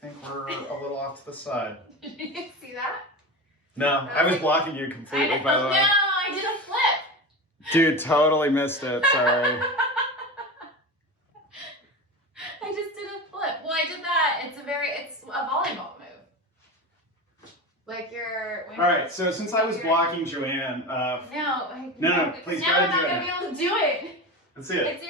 think we're a little off to the side. Did you see that? No, I was blocking you completely, by the way. No, I did a flip. Dude, totally missed it. Sorry. I just did a flip. Well, I did that. It's a volleyball move. Like you're. All right. So since I was blocking JoAnn, no, please go ahead and do it. Now I'm not gonna be able to do it. Let's see it.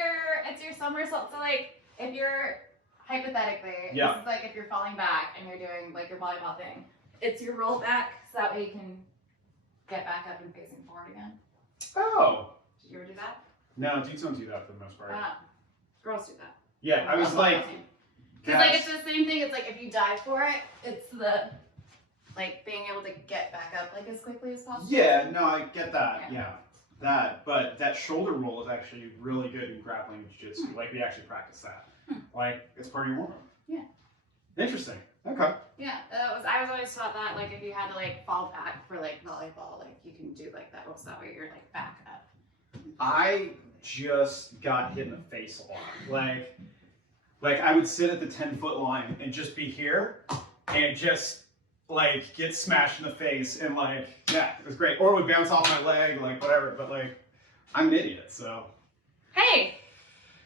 It's your somersault. So like if you're hypothetically, yeah. This is like if you're falling back and you're doing like your volleyball thing. It's your roll back, so that way you can get back up and facing forward again. Oh. Did you ever do that? No, dudes don't do that for the most part. Girls do that. Yeah, I was like. Because like it's the same thing. It's like if you dive for it, it's the like being able to get back up like as quickly as possible. Yeah, no, I get that. Yeah, that. But that shoulder roll is actually really good in grappling jiu-jitsu. Like we actually practice that. Like it's part of your warm-up. Yeah. Interesting. Okay. Yeah, I was always taught that like if you had to like fall back for like volleyball, like you can do like that. So that way you're like back up. I just got hit in the face a lot. Like I would sit at the 10-foot line and just be here and just like get smashed in the face and like, yeah, it was great. Or it would bounce off my leg, like whatever, but like I'm an idiot, so. Hey!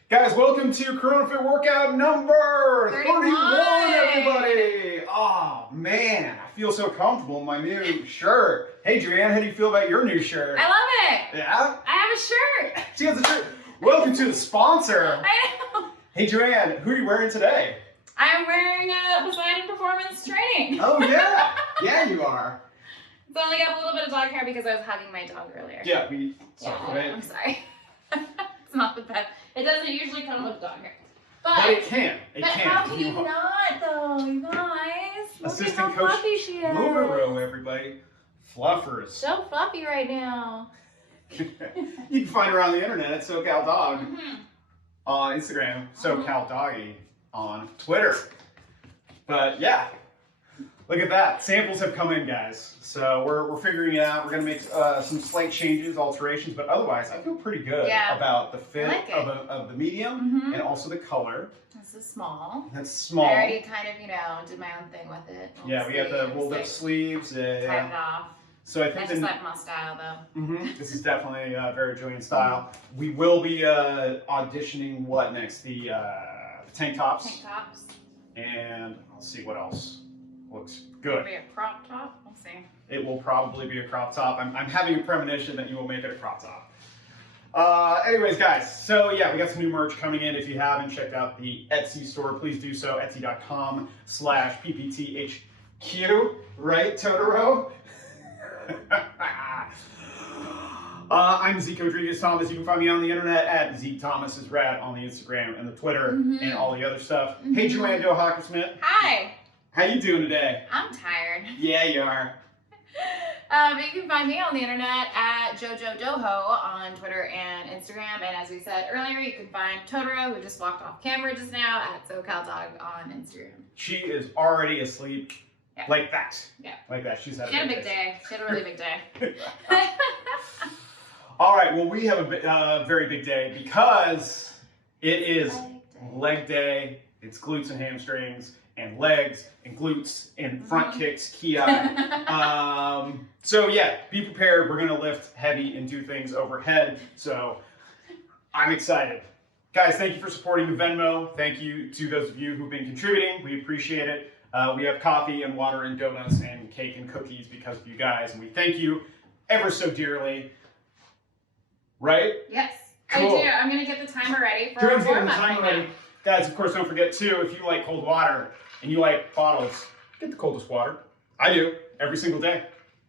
Guys, welcome to Coronafit workout number 31, everybody! Oh man, I feel so comfortable in my new shirt. Hey JoAnn, how do you feel about your new shirt? I love it! Yeah? I have a shirt! She has a shirt. Welcome to the sponsor. I know! Hey JoAnn, who are you wearing today? I'm wearing a Poseidon performance training. Oh yeah, yeah you are. So I only got a little bit of dog hair because I was hugging my dog earlier. Yeah, I'm sorry. It's not the best. It doesn't usually come with dog hair. But it can. It can. How can you not though, you guys? Assistant Look at how coach fluffy she is. Totoro, everybody. Fluffers. So fluffy right now. You can find her on the internet at SoCal Dog on Instagram, SoCal Doggy on Twitter. But yeah, look at that. Samples have come in, guys. So we're figuring it out. We're gonna make some slight changes, alterations, but otherwise I feel pretty good about the fit of the medium and also the color. This is small. That's small. I already kind of, did my own thing with it. Yeah, we got the rolled up sleeves. Tied it off. So I think that's just like my style, though. This is definitely very JoAnn style. We will be auditioning what next? The tank tops. Tank tops. And I'll see what else looks good. It'll be a crop top. We'll see. It will probably be a crop top. I'm having a premonition that you will make it a crop top. Anyways, guys, so yeah, we got some new merch coming in. If you haven't checked out the Etsy store, please do so. Etsy.com/PPTHQ. Right, Totoro? I'm Zeke Rodrigues Thomas. You can find me on the internet at ZekeThomas is rad on the Instagram and the Twitter and all the other stuff. Hey, JoAnn Doe Hockersmith. Hi. How you doing today? I'm tired. Yeah, you are. You can find me on the internet at JoJo Doho on Twitter and Instagram. And as we said earlier, you can find Totoro, who just walked off camera just now, at SoCal Dog on Instagram. She is already asleep. Yeah. Like that. Yeah. Like that. She had a big day. She had a really big day. All right. Well, we have a very big day because it is leg day. It's glutes and hamstrings and legs and glutes and front kicks, Kia. So yeah, be prepared. We're going to lift heavy and do things overhead. So I'm excited. Guys, thank you for supporting the Venmo. Thank you to those of you who've been contributing. We appreciate it. We have coffee and water and donuts and cake and cookies because of you guys, and we thank you ever so dearly. Right? Yes, cool. I do. I'm going to get the timer ready for JoAnn's our getting the timer ready. Guys, of course, don't forget, too, if you like cold water and you like bottles, get the coldest water. I do, every single day.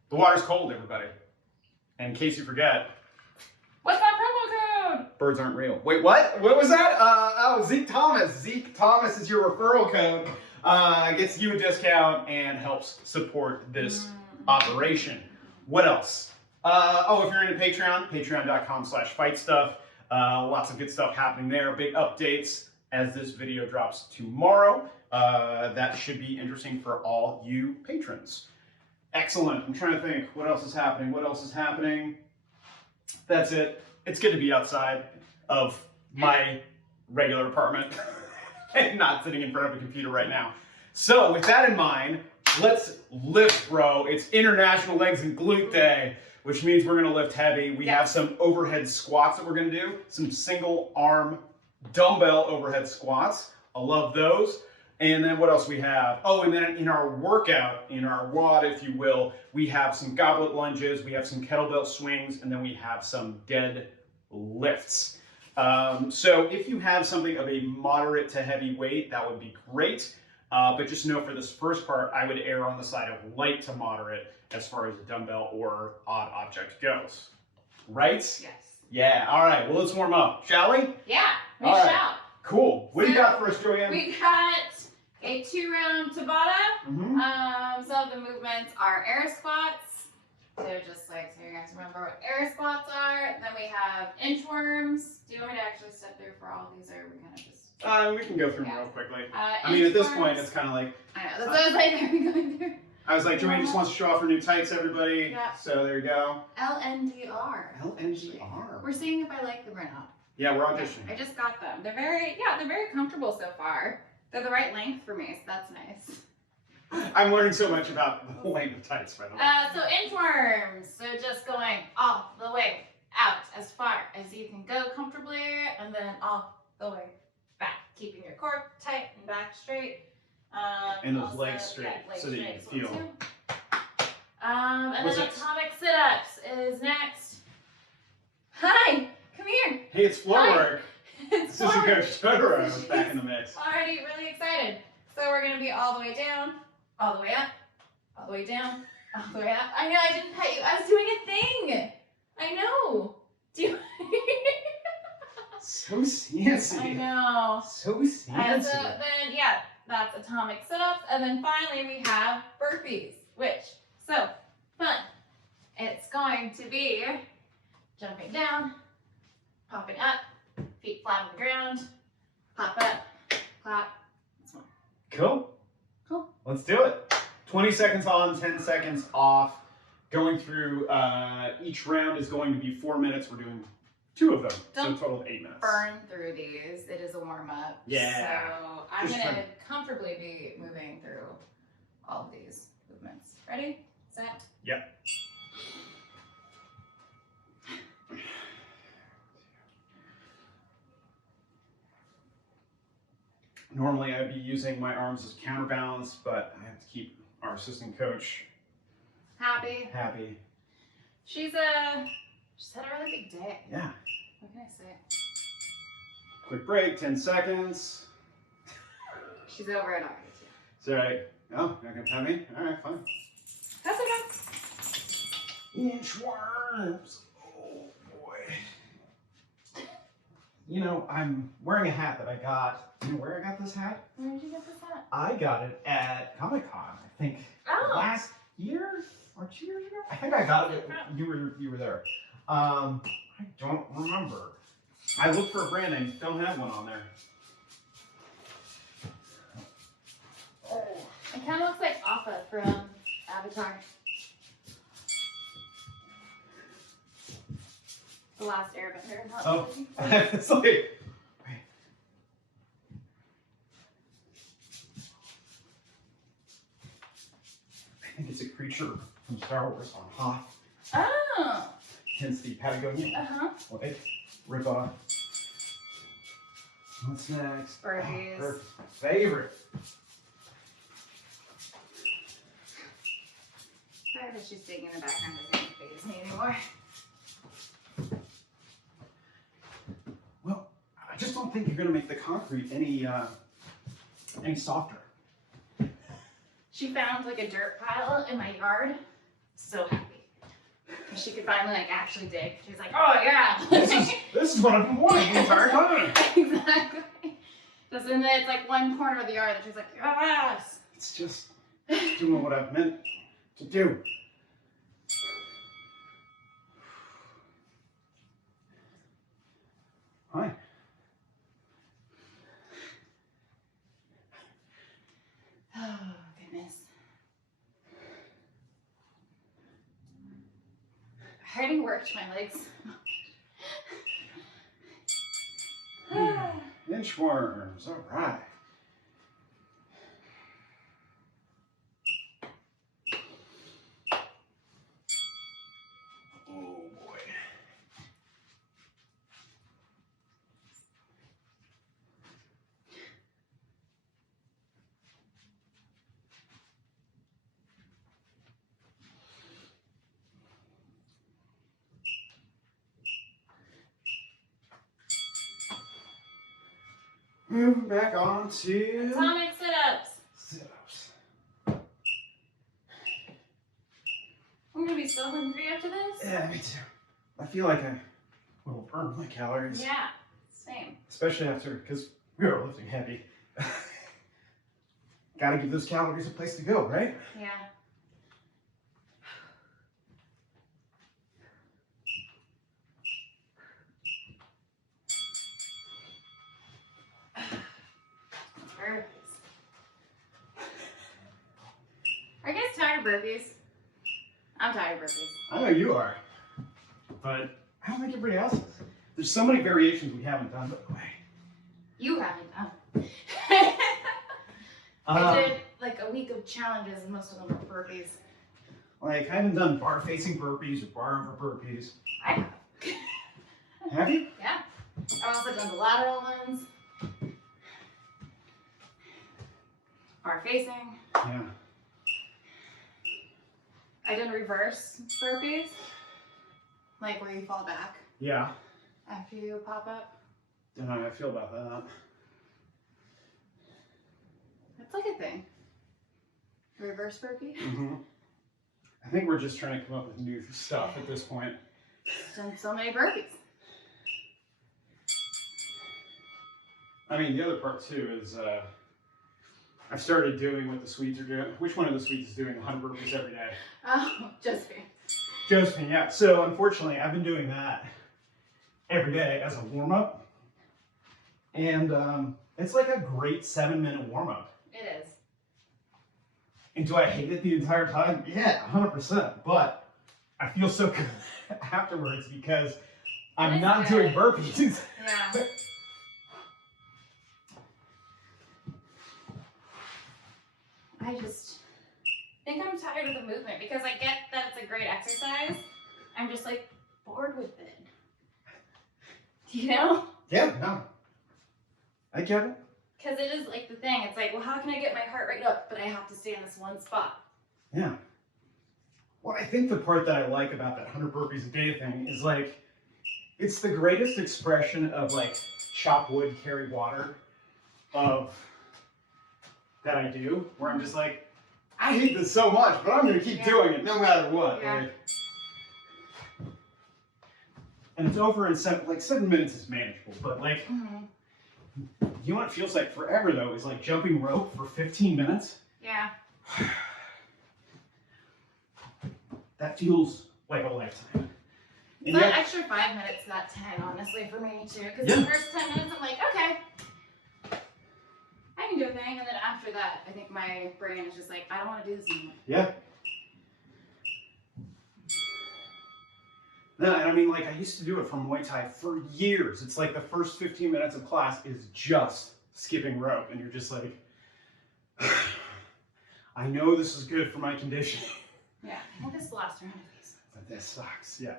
The water's cold, everybody. And in case you forget. What's that promo code? Birds aren't real. Wait, what? What was that? Zekethomas. Zekethomas is your referral code. Gets you a discount and helps support this operation. What else? If you're into Patreon, patreon.com/fightstuff. Lots of good stuff happening there. Big updates as this video drops tomorrow. That should be interesting for all you patrons. Excellent. I'm trying to think. What else is happening? What else is happening? That's it. It's good to be outside of my regular apartment and not sitting in front of a computer right now. So with that in mind, let's lift, bro. It's International Legs and Glute Day, which means we're gonna lift heavy. We have some overhead squats that we're gonna do, some single arm dumbbell overhead squats. I love those. And then what else we have? Oh, and then in our workout, in our WOD, if you will, we have some goblet lunges, we have some kettlebell swings, and then we have some dead lifts. So if you have something of a moderate to heavy weight, that would be great. But just know for this first part, I would err on the side of light to moderate as far as a dumbbell or odd object goes. Right? Yes. Yeah. All right. Well, let's warm up, shall we? Yeah, we All right. shall. Cool. What do you got for us, JoAnn? We got a 2-round Tabata. Some of the movements are air squats. So just like, so you guys remember what air squats are. Then we have inchworms. Do you want me to actually step through for all of these, or are we kind of just? We can go through them real quickly. I mean, at this point, it's kind of like. I know, that's what I was like, are we going through? I was like, JoAnn just wants to show off her new tights, everybody. Yeah. So there you go. LNDR. LNDR. We're seeing if I like them or not. Yeah, we're auditioning. I just got them. They're very comfortable so far. They're the right length for me, so that's nice. I'm learning so much about the length of tights, by the way. So inchworms. So just going all the way out as far as you can go comfortably, and then all the way back, keeping your core tight and back straight. And those legs straight, so that you can feel. And then atomic sit-ups is next. Hi, come here. Hey, it's floor work. It's This is Coach Totoro back in the mix. Already really excited. So we're gonna be all the way down, all the way up, all the way down, all the way up. I know I didn't pet you. I was doing a thing. I know. Do you So fancy. I know. So fancy. So then, yeah, that's atomic sit-ups. And then finally we have burpees, which, so fun. It's going to be jumping down, popping up, feet flat on the ground, pop up, clap. That's one. Cool. Cool. Let's do it. 20 seconds on, 10 seconds off. Going through, each round is going to be 4 minutes. We're doing 2 of them, so a total of 8 minutes. Burn through these. It is a warm-up. Yeah. So I'm going to comfortably be moving through all of these movements. Ready? Set? Yep. Normally I'd be using my arms as counterbalance, but I have to keep our assistant coach happy. She's had a really big day. Yeah. What can I say? Quick break, 10 seconds. She's over it already too. It's all right. Oh, you're not gonna pet me? All right, fine. That's okay. Inchworms. Oh boy. You know, I'm wearing a hat that I got. You know where I got this hat? Where did you get this at? I got it at Comic-Con, I think last year or 2 years ago. I think I got it. You were there. I don't remember. I looked for a brand name. Don't have one on there. Oh. It kind of looks like Appa from Avatar. The Last Airbender. Oh, it's like, wait. I think it's a creature from Star Wars on Hoth. Oh. Hence the Patagonia. Uh-huh. Wait, rip off. What's next? Burpees. Oh, her favorite. Sorry that she's digging in the background doesn't phase me anymore. Well, I just don't think you're going to make the concrete any softer. She found like a dirt pile in my yard. So happy. She could finally like actually dig. She's like, oh yeah. This is what I've been wanting the entire time. Exactly. Just in it's like one corner of the yard that she's like, yes. It's just doing what I've meant to do. Hi. Oh goodness. I already worked my legs. Inchworms, all right. Moving back on to atomic sit-ups. sit-ups. I'm gonna be so hungry after this. Yeah, me too. I feel like I will burn my calories. Yeah, same. Especially after, because we are lifting heavy. Gotta give those calories a place to go, right? Yeah. Burpees. Are you guys tired of burpees? I'm tired of burpees. I know you are, but I don't think everybody else is. There's so many variations we haven't done, but You haven't done. I did like a week of challenges and most of them were burpees. like I haven't done bar facing burpees or bar over burpees. I have. Have you? Yeah. I've also done the lateral ones. Bar facing. Yeah. I did reverse burpees. Like where you fall back Yeah. after you pop up. Don't know how I feel about that. That's like a thing. Reverse burpee. Mm-hmm. I think we're just trying to come up with new stuff at this point. Done so many burpees. I mean, the other part too is I've started doing what the Swedes are doing. Which one of the Swedes is doing 100 burpees every day? Oh, just me. Josephine, yeah. So unfortunately, I've been doing that every day as a warm-up. And it's like a great 7-minute warm-up. It is. And do I hate it the entire time? Yeah, 100%. But I feel so good afterwards because I'm not doing burpees. Yeah. I just think I'm tired of the movement because I get that it's a great exercise. I'm just like bored with it. You know? Yeah, no. I get it. Because it is like the thing. It's like, well, how can I get my heart rate up? But I have to stay in this one spot. Yeah. Well, I think the part that I like about that 100 burpees a day thing is like, it's the greatest expression of like chop wood, carry water of that I do, where I'm just like, I hate this so much, but I'm going to keep doing it no matter what. Yeah. Like, and it's over in 7 minutes is manageable, but like, you know what it feels like forever though is like jumping rope for 15 minutes. Yeah. That feels like a lifetime. And That yet, extra 5 minutes, that 10, honestly, for me too. Because Yeah. the first 10 minutes, I'm like, okay, I can do a thing. And then after that, I think my brain is just like, I don't want to do this anymore. yeah. No, and I mean, like, I used to do it for Muay Thai for years. It's like the first 15 minutes of class is just skipping rope, and you're just like, I know this is good for my conditioning. Yeah, I think this is the last round of these. But this sucks, yeah.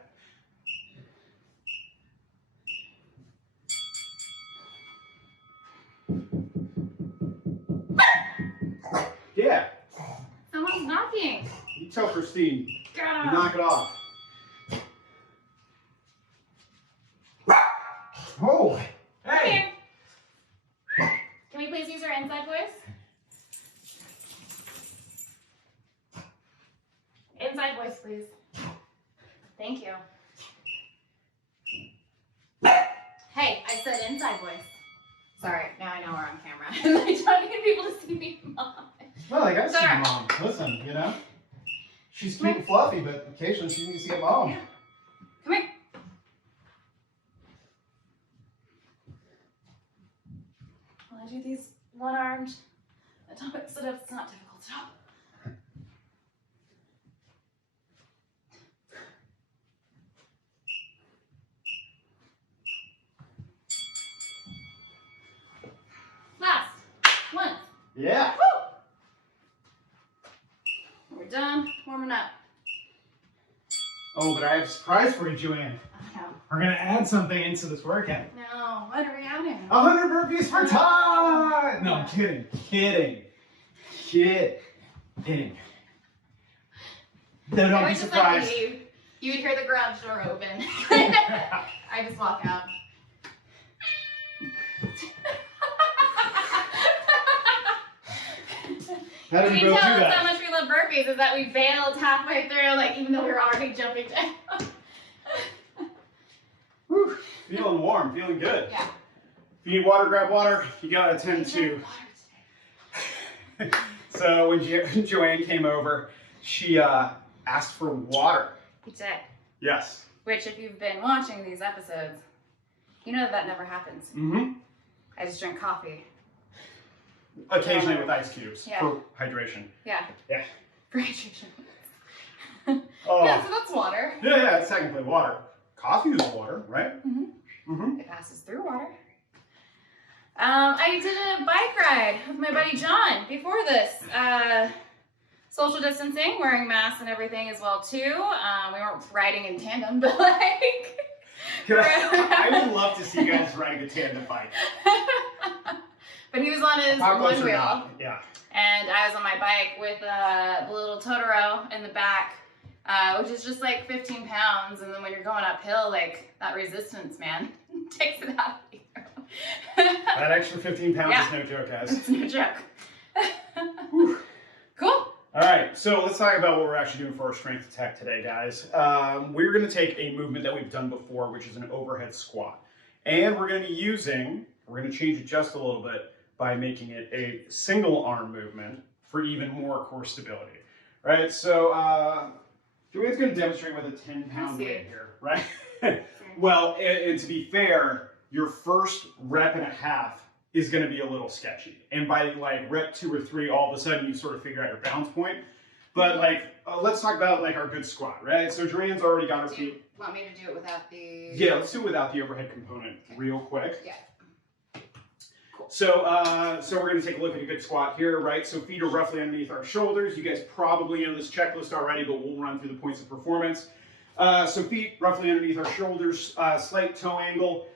Yeah, Someone's knocking. you tell Christine, God. knock it off. Oh, Come hey. here. Can we please use our inside voice? Inside voice, please. Thank you. Hey, I said inside voice. Sorry, now I know we're on camera. I don't need people to see me, Mom. Well, I gotta see Sorry. Mom. Listen, you know, she's cute and fluffy, but occasionally she needs to get Mom. Yeah. Come here. While I do these one-armed atomic sit-ups, it's not difficult at all. Last one. Yeah. Woo! We're done warming up. Oh, but I have a surprise for you, JoAnn. Oh, We're gonna add something into this workout. no, what are we adding? 100 burpees for time! No, I'm kidding. Kidding. No, I don't would be just surprised. like leave. You would hear the garage door open. I just walk out. How did You we can both do tell us how that? much we love burpees is that we bailed halfway through, like even though we were already jumping down. Whew. Feeling warm, feeling good. Yeah. If you need water, grab water. You gotta attend to. So when JoAnn came over, she asked for water. He did. Yes. Which, if you've been watching these episodes, you know that never happens. Mm-hmm. I just drink coffee. Occasionally with ice cubes Yeah. for hydration. Yeah. Yeah. For hydration. Oh. Yeah, so that's water. Yeah, it's technically water. Coffee is water, right? Mm-hmm. Mm-hmm. It passes through water. I did a bike ride with my buddy John before this. Social distancing, wearing masks and everything as well too. We weren't riding in tandem, but like. I would love to see you guys riding a tandem bike. But he was on his one wheel. Not. Yeah. And I was on my bike with the little Totoro in the back, which is just like 15 pounds. And then when you're going uphill, like that resistance, man, takes it out of you. That extra 15 pounds Yeah. is no joke, guys. It's no joke. Cool. All right, so let's talk about what we're actually doing for our strength attack today, guys. We're going to take a movement that we've done before, which is an overhead squat. And we're going to be we're going to change it just a little bit by making it a single arm movement for even more core stability. Right, so JoAnn's going to demonstrate with a 10-pound weight here, right? Well, and to be fair, your first rep and a half is going to be a little sketchy. And by like rep 2 or 3, all of a sudden you sort of figure out your balance point. But like, let's talk about like our good squat, right? So JoAnn's already got her feet. Do you want me to do it without the... Yeah, let's do it without the overhead component real quick. Yeah. Cool. So, so we're going to take a look at a good squat here, right? So feet are roughly underneath our shoulders. You guys probably know this checklist already, but we'll run through the points of performance. So feet roughly underneath our shoulders, slight toe angle,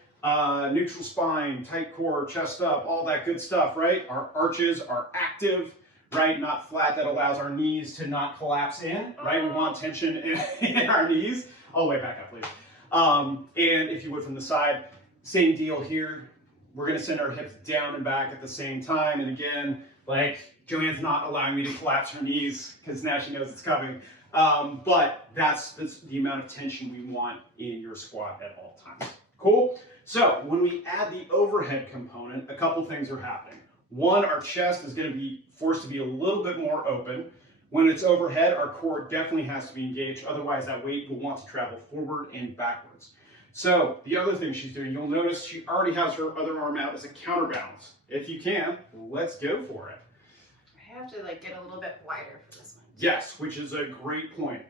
neutral spine, tight core, chest up, all that good stuff, right? Our arches are active, right? Not flat. That allows our knees to not collapse in, right? We want tension in our knees. All the way back up, please. And if you would from the side, same deal here. We're going to send our hips down and back at the same time. And again, like JoAnn's not allowing me to collapse her knees because now she knows it's coming. But that's the amount of tension we want in your squat at all times. Cool? So when we add the overhead component, a couple things are happening. One, our chest is going to be forced to be a little bit more open. When it's overhead, our core definitely has to be engaged. Otherwise, that weight will want to travel forward and backwards. So the other thing she's doing, you'll notice she already has her other arm out as a counterbalance. If you can, let's go for it. I have to like get a little bit wider for this one. Yes, which is a great point.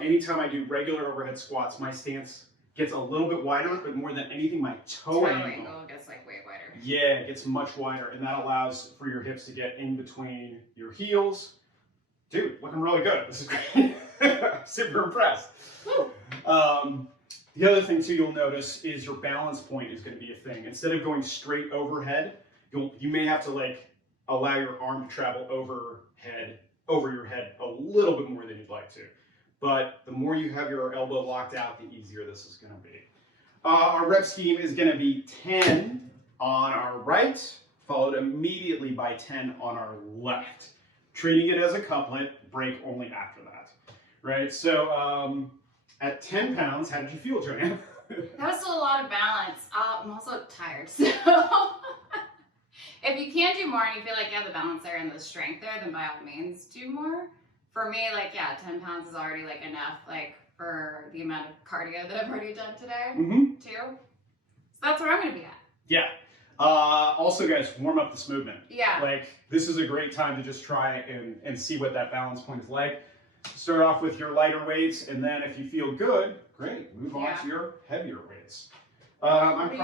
Anytime I do regular overhead squats, my stance gets a little bit wider, but more than anything, my toe angle gets like way wider. Yeah, it gets much wider, and that allows for your hips to get in between your heels. Dude, looking really good. This is great. Super impressed. The other thing too you'll notice is your balance point is going to be a thing. Instead of going straight overhead, you may have to like allow your arm to travel over your head a little bit more than you'd like to. But the more you have your elbow locked out, the easier this is going to be. Our rep scheme is going to be 10 on our right, followed immediately by 10 on our left. Treating it as a couplet, break only after that. Right? So at 10 pounds, how did you feel, JoAnn? That was still a lot of balance. I'm also tired, so if you can do more and you feel like you have the balance there and the strength there, then by all means do more. For me, like, yeah, 10 pounds is already like enough, like for the amount of cardio that I've already done today, too. So that's where I'm gonna be at. Yeah. Also, guys, warm up this movement. Yeah. Like, this is a great time to just try and see what that balance point is like. Start off with your lighter weights, and then if you feel good, great, move on to your heavier weights. I'm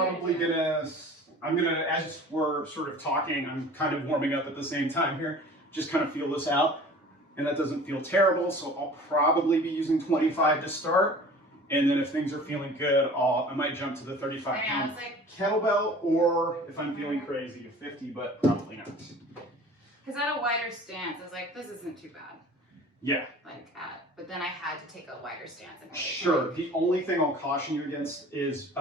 gonna, as we're sort of talking, I'm kind of warming up at the same time here, just kind of feel this out. And that doesn't feel terrible, so I'll probably be using 25 to start. And then if things are feeling good, I might jump to the 35-pound kettlebell, or if I'm feeling crazy, a 50, but probably not. Because at a wider stance, I was like, this isn't too bad. Yeah. But then I had to take a wider stance. Sure. The only thing I'll caution you against is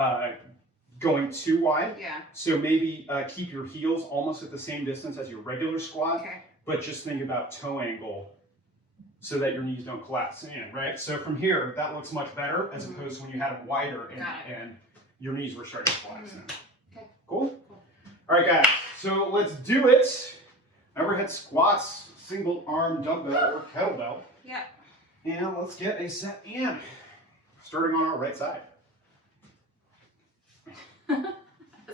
going too wide. Yeah. So maybe keep your heels almost at the same distance as your regular squat. Okay. but just think about toe angle so that your knees don't collapse in, right? So from here, that looks much better as opposed to when you had them wider and your knees were starting to collapse in. Okay. Cool? All right, guys, so let's do it. Overhead squats, single arm dumbbell or kettlebell. Yeah. And let's get a set in. Starting on our right side. As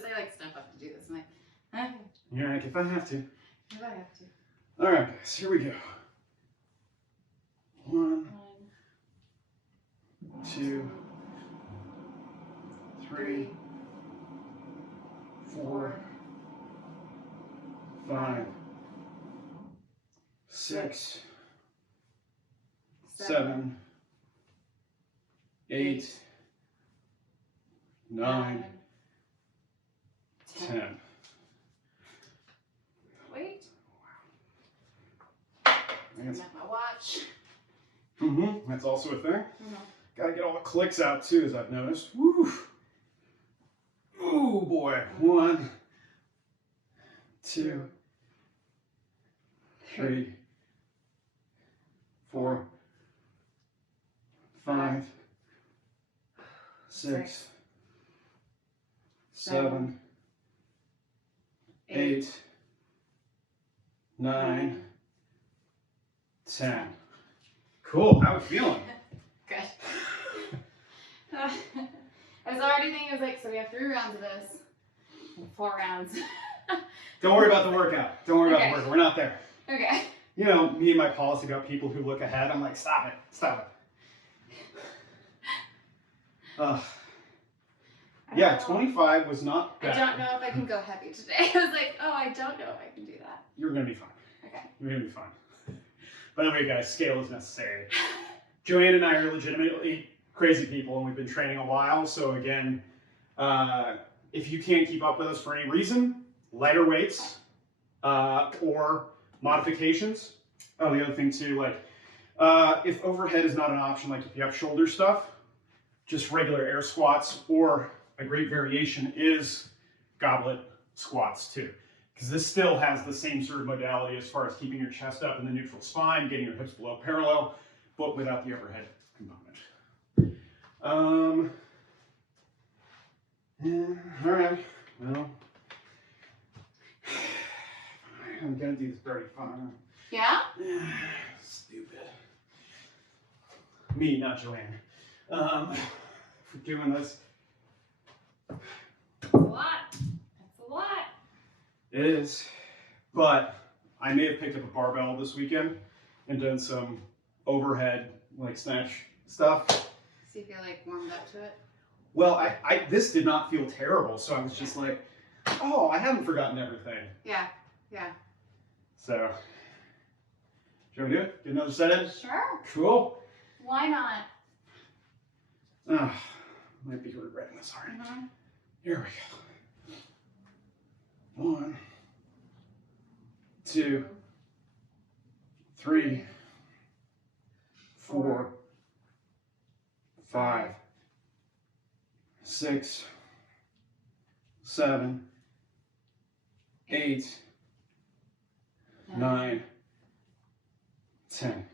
I like step up to do this, I'm like, okay. You're like, if I have to. If I have to. All right, guys, here we go. 1, 2, 3, 4, 5, 6, 7, 8, 9, 10. Wait. That's, At my watch. that's also a thing. Gotta get all the clicks out too, as I've noticed. Woo! Ooh, boy. 1, 2, 3, 4, 5, 6, 7, 8, 9, 10. Cool. How are we feeling? Good. I was already thinking, I was like, so we have 3 rounds of this. 4 rounds. Don't worry about the workout. Don't worry about Okay. the workout. We're not there. Okay. You know, me and my policy about people who look ahead, I'm like, stop it. Stop it. Yeah, 25 was not bad. I don't know if I can go heavy today. I was like, oh, I don't know if I can do that. You're going to be fine. Okay. You're going to be fine. By the way, guys, scale is necessary. JoAnn and I are legitimately crazy people, and we've been training a while. So again, if you can't keep up with us for any reason, lighter weights or modifications. Oh, the other thing too, like if overhead is not an option, like if you have shoulder stuff, just regular air squats, or a great variation is goblet squats too. Because this still has the same sort of modality as far as keeping your chest up in the neutral spine, getting your hips below parallel, but without the overhead component. Yeah, all right, well, I'm gonna do this 35. Yeah? Stupid. Me, not JoAnn. For doing this. That's a lot. That's a lot. It is, but I may have picked up a barbell this weekend and done some overhead, like snatch stuff. So you feel like warmed up to it? Well, this did not feel terrible, so I was just like, oh, I haven't forgotten everything. Yeah, yeah. So, shall we do it? Get another set in? Sure. Cool. Why not? Might be regretting this already. Here we go. 1, 2, 3, 4, 5, 6, 7, 8, 9, 10.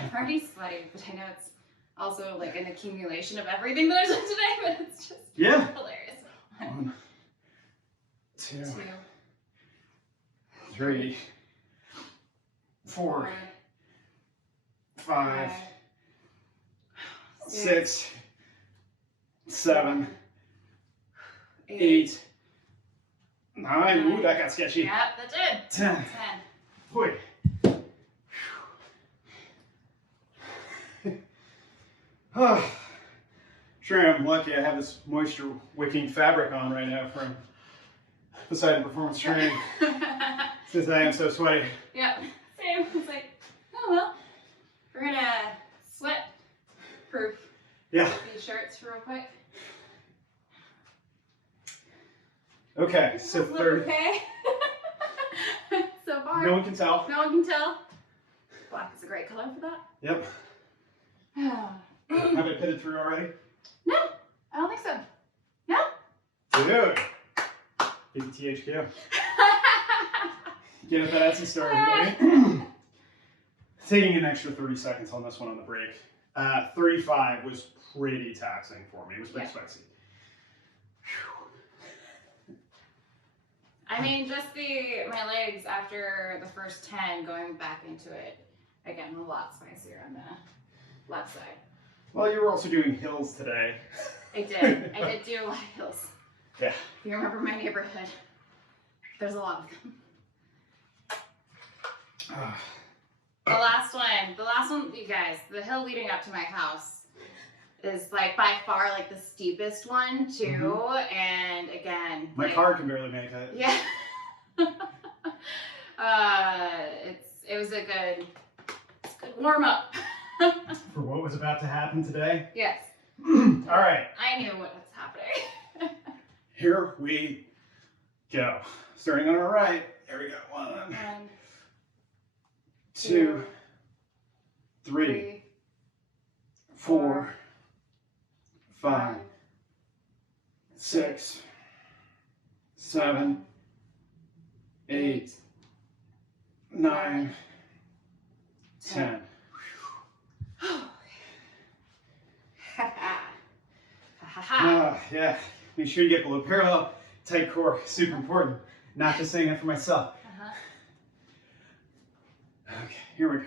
I'm already sweating, but I know it's also like an accumulation of everything that I've done today, but it's just hilarious. 1, 2, 2, 3, 4, 5, 6, 7, 8, 9. Ooh, that got sketchy. Yeah, that did. 10. 10. Boy. Sure, I'm lucky I have this moisture wicking fabric on right now from Poseidon Performance Training since I am so sweaty. Yep, same. It's like, oh well, we're gonna sweat proof these shirts real quick. Okay, so Look third. okay. So far. No one can tell. No one can tell. Black is a great color for that. Yep. Have I pitted through already? No, I don't think so. No? Dude. PPTHQ. Get at that Etsy store, everybody. Taking an extra 30 seconds on this one on the break. 35 was pretty taxing for me. It was pretty spicy. I mean, just my legs after the first 10 going back into it, again, a lot spicier on the left side. Well, you were also doing hills today. I did. I did do a lot of hills. Yeah. If you remember my neighborhood, there's a lot of them. The last one, you guys, the hill leading up to my house is like by far like the steepest one too. Mm-hmm. And again, my car can barely make it. Yeah. It was a good warm up. For what was about to happen today? Yes. All right. I knew what was happening. Here we go. Starting on our right. Here we go. 1, 2, 3, 4, 5, 6, 7, 8, 9, 10. Yeah. Make sure you get below parallel. Tight core, super important. Not just saying it for myself. Okay, here we go.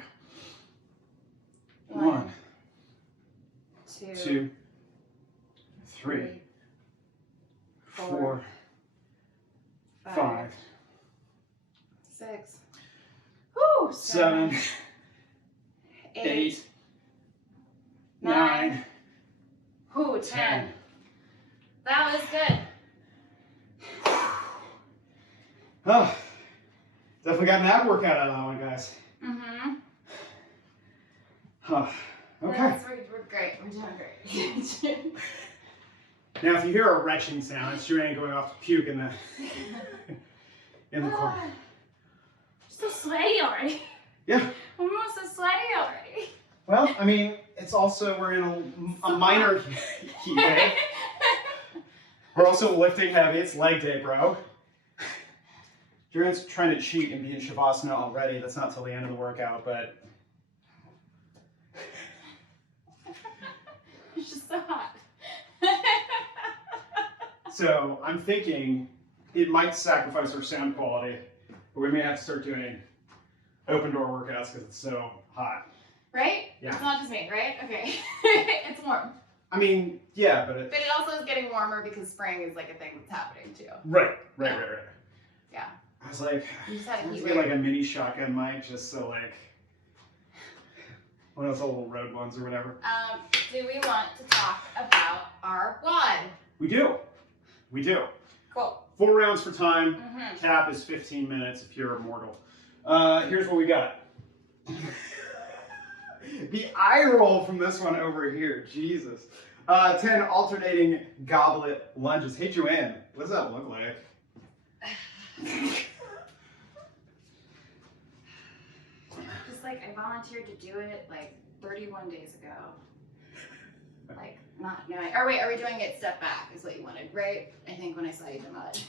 1, 2, 3, 4, 5, 6, 7, 8, 9, 10. That was good. Oh, definitely got an ab workout out of that one, guys. Mm-hmm. Huh. Okay. We're great. We're doing great. Now, if you hear a retching sound, it's JoAnn going off to puke in the corner. I'm so sweaty already. Yeah. I'm almost so sweaty already. Well, I mean, it's also, we're in a minor heat wave. We're also lifting heavy. It's leg day, bro. JoAnn's trying to cheat and be in Shavasana already. That's not till the end of the workout, but... It's just so hot. So, I'm thinking it might sacrifice our sound quality, but we may have to start doing open door workouts because it's so hot. Right? Yeah. It's not just me, right? Okay. It's warm. I mean, yeah, but But it also is getting warmer because spring is like a thing that's happening too. Right. Yeah. I was like, You just had a let's heat get wave. like a mini shotgun mic just so like, one of those little road ones or whatever. Do we want to talk about our WOD? We do. Cool. 4 rounds for time. Mm-hmm. Cap is 15 minutes if you're immortal. Here's what we got. The eye roll from this one over here, Jesus. 10 alternating goblet lunges. Hey, JoAnn, what does that look like? Just like I volunteered to do it like 31 days ago. Like not knowing. Or wait, are we doing it step back is what you wanted, right? I think when I saw you demo it.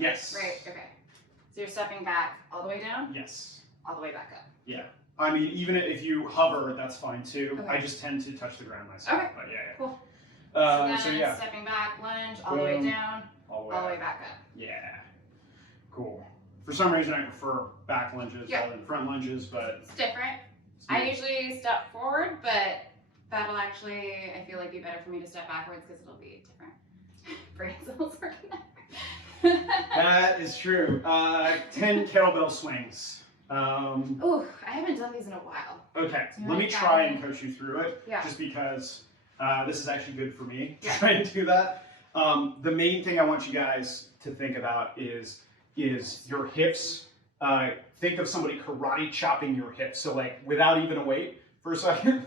Yes. Right, okay. So you're stepping back all the way down? Yes. All the way back up. Yeah. I mean, even if you hover, that's fine too. Okay. I just tend to touch the ground myself. Okay. But yeah. Cool. So yeah. Stepping back, lunge, all the way down, all the way back up. Yeah. Cool. For some reason, I prefer back lunges rather than front lunges, but it's different. I usually step forward, but that'll actually, I feel like, be better for me to step backwards because it'll be different. Brain cells working there. That is true. 10 kettlebell swings. Ooh, I haven't done these in a while. Okay, let me try and coach you through it. Yeah. Just because this is actually good for me to Yeah. try and do that. The main thing I want you guys to think about is your hips. Think of somebody karate chopping your hips. So like without even a weight for a second.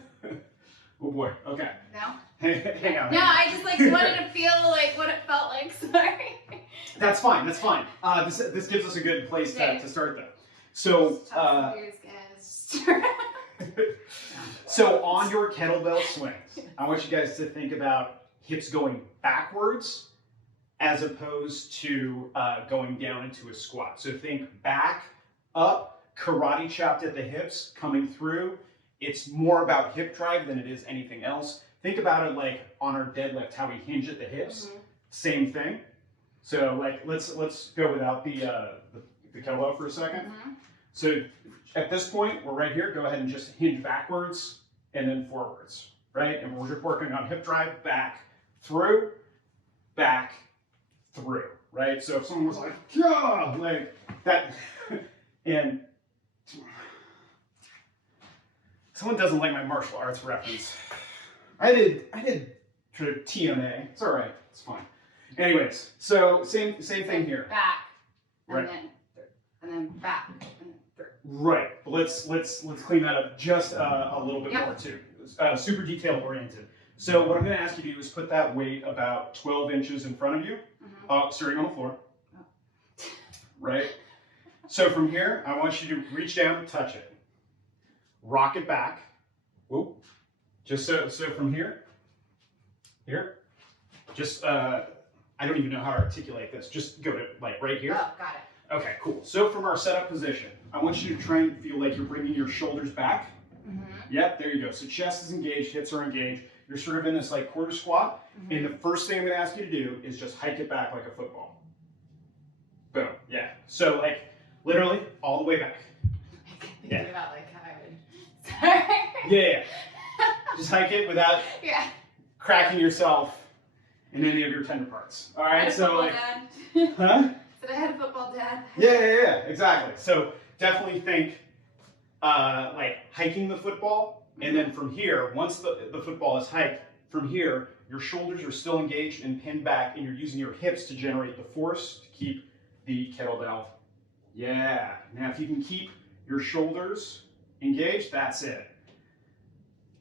Oh boy, okay. No? Hang on. No, I just like wanted to feel like what it felt like, sorry. That's fine, that's fine. This gives us a good place to start though. So, so on your kettlebell swings, I want you guys to think about hips going backwards as opposed to going down into a squat. So think back, up, karate chopped at the hips, coming through. It's more about hip drive than it is anything else. Think about it like on our deadlift, how we hinge at the hips. Same thing. So like let's go without the kettlebell for a second. So at this point, we're right here. Go ahead and just hinge backwards and then forwards, right? And we're just working on hip drive, back, through, right? So if someone was like, yeah, like that, and someone doesn't like my martial arts reference. I did for TMA. It's all right. It's fine. Anyways, so same thing here. Back, and right. then back, and then through. Right. But let's clean that up just a little bit more too. Super detail oriented. So what I'm going to ask you to do is put that weight about 12 inches in front of you, starting on the floor. Right. So from here, I want you to reach down and touch it. Rock it back. Whoop. Just so from here, just I don't even know how to articulate this. Just go to like right here. Oh, got it. Okay, cool. So from our setup position, I want you to try and feel like you're bringing your shoulders back. Yep, there you go. So chest is engaged, hips are engaged. You're sort of in this like quarter squat. And the first thing I'm going to ask you to do is just hike it back like a football. Boom. Yeah. So like literally all the way back. Thinking about like how I would. Sorry. Yeah. Just hike it without cracking yourself in any of your tender parts. All right. So like, huh? Did I have a football dad? Yeah. Exactly. So definitely think like hiking the football, and then from here, once the football is hiked, from here your shoulders are still engaged and pinned back, and you're using your hips to generate the force to keep the kettlebell. Yeah. Now if you can keep your shoulders engaged, that's it.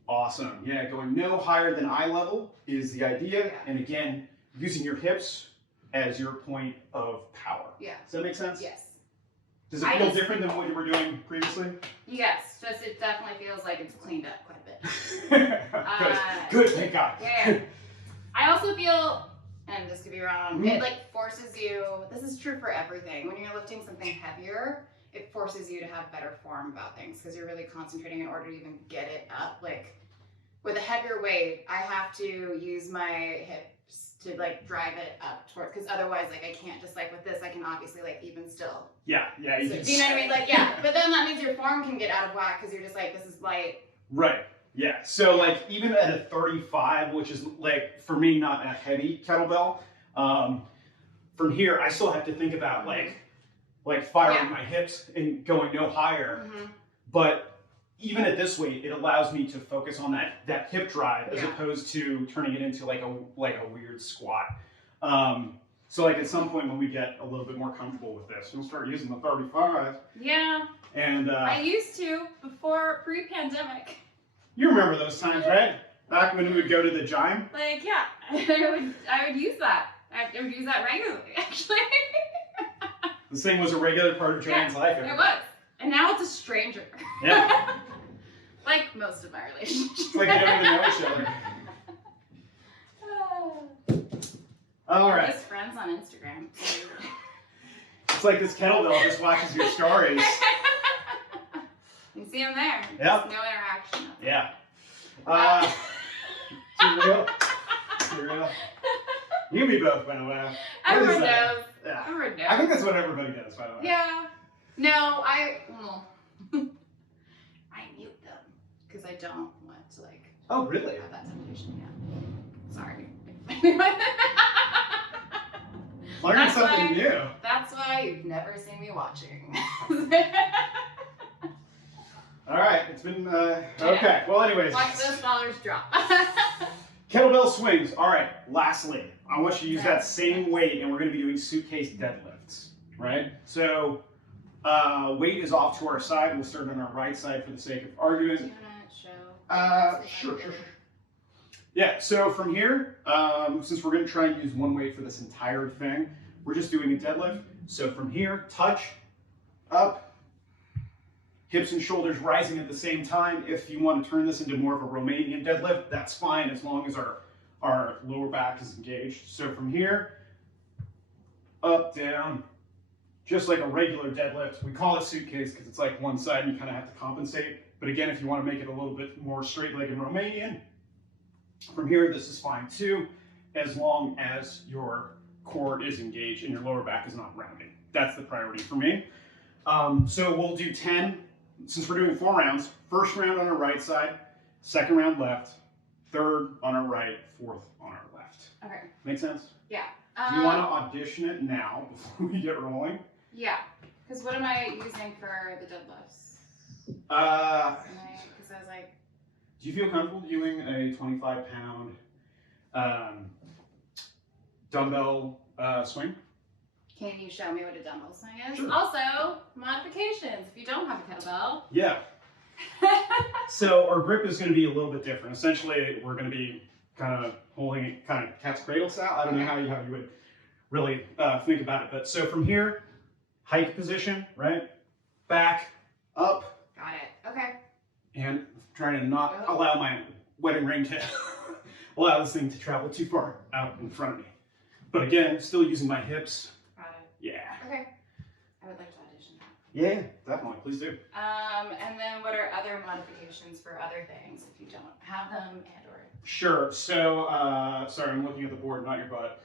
Awesome. Yeah, going no higher than eye level is the idea. And again, using your hips as your point of power. Yeah. Does that make sense? Yes. Does it feel different than what you were doing previously? Yes, just it definitely feels like it's cleaned up quite a bit. Good, thank God. Yeah. I also feel, and just to be wrong, it like forces you, this is true for everything, when you're lifting something heavier, it forces you to have better form about things because you're really concentrating in order to even get it up. Like with a heavier weight, I have to use my hips to like drive it up toward, because otherwise like I can't just like with this, I can obviously like even still. Yeah. So, do you know what I mean? Like, yeah, but then that means your form can get out of whack because you're just like, this is light. Right. Yeah. So like even at a 35, which is like for me not a heavy kettlebell, from here I still have to think about like firing my hips and going no higher. But even at this weight, it allows me to focus on that hip drive as opposed to turning it into like a weird squat. So like at some point when we get a little bit more comfortable with this, we'll start using the 35. Yeah. And I used to before pre-pandemic. You remember those times, right? Back when we would go to the gym? Like, yeah, I would use that. I would use that regularly, actually. This thing was a regular part of JoAnn's life. It was. And now it's a stranger. Yeah. Like most of my relationships. It's like you don't even know each other. All right. We're just friends on Instagram. It's like this kettlebell just watches your stories. You see him there. Yep. No interaction. Yeah. Too real. Too real. You and me both, by the way. Everyone knows. Yeah. Everyone knows. I think that's what everybody does, by the way. Yeah. No, I mute them because I don't want to like. Oh, really? Have that temptation. Yeah. Sorry. Learning something new. That's why you've never seen me watching. All right, it's been okay. Well, anyways. Watch those dollars drop. Kettlebell swings. All right. Lastly, I want you to use that same weight, and we're going to be doing suitcase deadlifts. Right. So. Weight is off to our side. We'll start on our right side for the sake of argument. Do you want to show? Sure. Yeah, so from here, since we're going to try and use one weight for this entire thing, we're just doing a deadlift. So from here, touch, up, hips and shoulders rising at the same time. If you want to turn this into more of a Romanian deadlift, that's fine as long as our lower back is engaged. So from here, up, down, just like a regular deadlift. We call it suitcase because it's like one side and you kind of have to compensate. But again, if you want to make it a little bit more straight-legged Romanian, from here, this is fine too, as long as your core is engaged and your lower back is not rounding. That's the priority for me. So we'll do 10, since we're doing 4 rounds, first round on our right side, second round left, third on our right, fourth on our left. Okay. Make sense? Yeah. Do you want to audition it now before we get rolling? Yeah. Because what am I using for the deadlifts? Because I was like... Do you feel comfortable doing a 25-pound dumbbell swing? Can you show me what a dumbbell swing is? Sure. Also, modifications if you don't have a kettlebell. Yeah. So our grip is going to be a little bit different. Essentially, we're going to be kind of holding it kind of cat's cradle style. I don't know how you would really think about it. But so from here, hike position, right? Back, up. Got it. Okay. And trying to not allow my wedding ring to allow this thing to travel too far out in front of me. But again, still using my hips. Got it. Yeah. Okay. I would like to audition that. Yeah, definitely. Please do. And then what are other modifications for other things if you don't have them and or... Sure. So, sorry, I'm looking at the board, not your butt.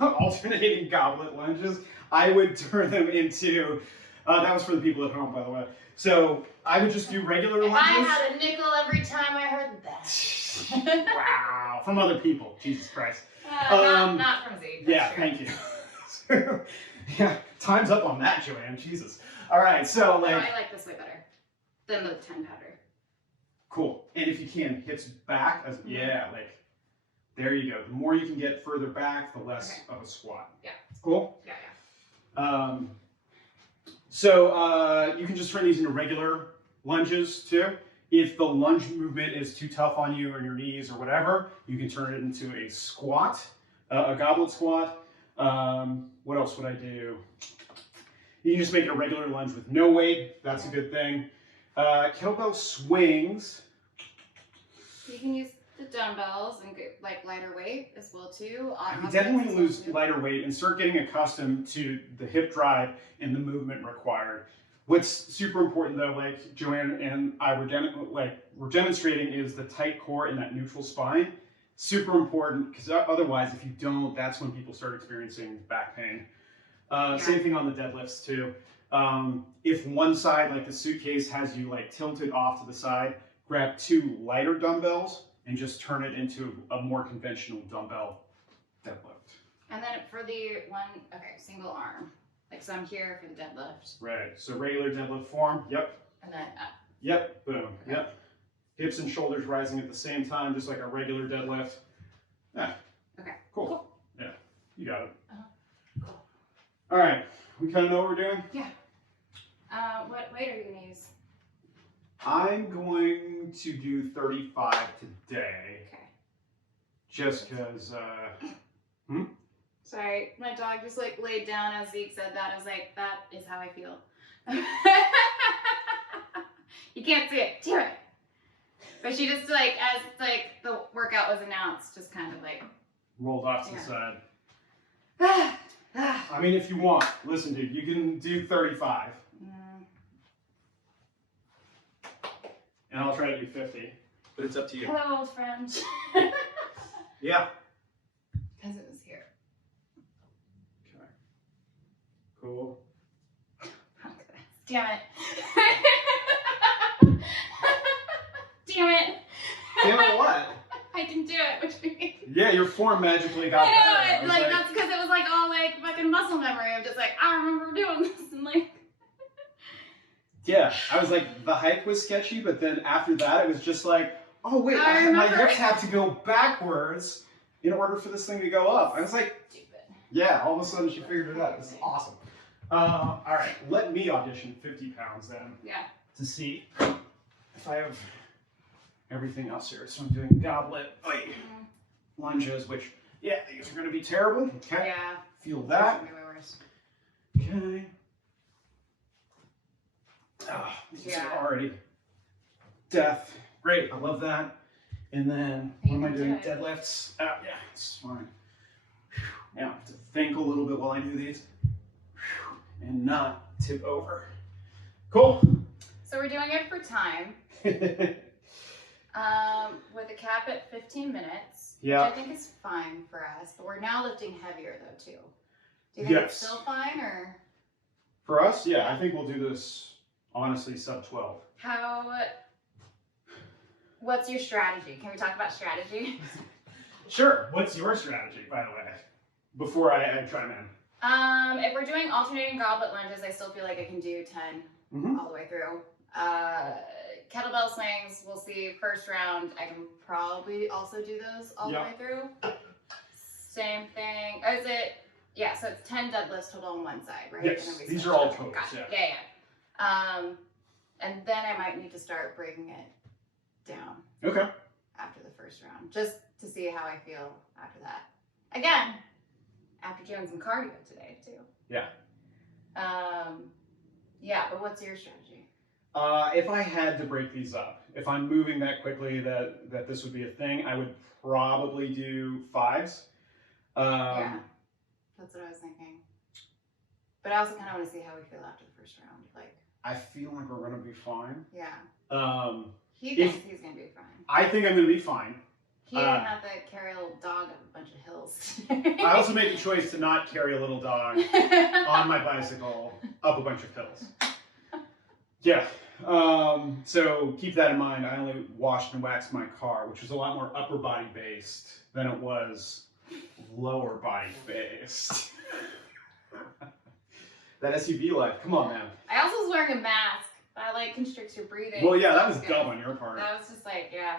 Alternating goblet lunges. I would turn them into, that was for the people at home, by the way. So I would just do regular lunges. I had a nickel every time I heard that. Wow. From other people. Jesus Christ. Not from Zeke. Yeah, thank you. Yeah, time's up on that, JoAnn. Jesus. All right, so like... No, I like this way better than the 10 pounder. Cool. And if you can, hips back. Yeah, like, there you go. The more you can get further back, the less of a squat. Yeah. Cool? Yeah, yeah. So you can just turn these into regular lunges too. If the lunge movement is too tough on you or your knees or whatever, you can turn it into a squat, a goblet squat. What else would I do? You can just make it a regular lunge with no weight. That's a good thing. Kettlebell swings. You can use the dumbbells and get like lighter weight as well too. I would definitely lose lighter weight and start getting accustomed to the hip drive and the movement required. What's super important though, like JoAnn and I were demonstrating, is the tight core and that neutral spine. Super important, because otherwise, if you don't, that's when people start experiencing back pain. Same thing on the deadlifts too. If one side, like the suitcase, has you like tilted off to the side, grab 2 lighter dumbbells and just turn it into a more conventional dumbbell deadlift. And then for the one, single arm. Like, so I'm here for the deadlift. Right, so regular deadlift form, yep. And then up. Yep, boom, yep. Hips and shoulders rising at the same time, just like a regular deadlift. Yeah. Okay. Cool. Yeah, you got it. Cool. All right, we kind of know what we're doing? Yeah. What weight are you going to use? I'm going to do 35 today. Okay. Just because, Sorry, my dog just like laid down as Zeke said that. I was like, that is how I feel. You can't see it. Damn it. But she just like, as like the workout was announced, just kind of like rolled off to the side. I mean, if you want, listen, dude, you can do 35. And I'll try to do 50, but it's up to you. Hello, old friend. Yeah. Because it was here. Okay. Cool. Damn it. Damn it. Damn it, what? I can do it. What do you mean? Yeah, your form magically got better. I know, like that's because it was like all like fucking muscle memory of just like, I remember doing this and like. Yeah, I was like, the hike was sketchy, but then after that, it was just like, oh wait, my hips have to go backwards in order for this thing to go up. I was like, stupid. Yeah, all of a sudden she figured it out. This is awesome. All right, let me audition 50 pounds then. Yeah. To see if I have everything else here. So I'm doing goblet lunges, which, yeah, these are going to be terrible. Okay. Yeah. Feel that. It's gonna be way worse. Okay. Oh, these are already death. Great, I love that. And then, what am I doing? Deadlifts. Yeah, it's fine. Now I have to think a little bit while I do these and not tip over. Cool. So we're doing it for time. With a cap at 15 minutes, Yeah. which I think is fine for us, but we're now lifting heavier though too. Do you think it's still fine or? For us, yeah, I think we'll do this honestly sub 12. What's your strategy? Can we talk about strategy? Sure. What's your strategy, by the way, before I chime in? If we're doing alternating goblet lunges, I still feel like I can do 10 all the way through. Kettlebell swings, we'll see first round. I can probably also do those all the way through. Same thing. Is it? Yeah, so it's 10 deadlifts total on one side, right? Yes, these are all totals. Gotcha. Yeah. And then I might need to start breaking it down. Okay. After the first round, just to see how I feel after that. Again, after doing some cardio today too. Yeah. Yeah, but what's your strategy? If I had to break these up, if I'm moving that quickly that this would be a thing, I would probably do 5s. Yeah, that's what I was thinking. But I also kind of want to see how we feel after the first round. Like, I feel like we're gonna be fine. Yeah. He thinks he's gonna be fine. I think I'm gonna be fine. He didn't have to carry a little dog up a bunch of hills. I also made the choice to not carry a little dog on my bicycle up a bunch of hills. Yeah, so keep that in mind. I only washed and waxed my car, which was a lot more upper body based than it was lower body based. That SUV life, come on, man. I also was wearing a mask. That like constricts your breathing. Well, yeah, that was dumb on your part. That was just like, yeah.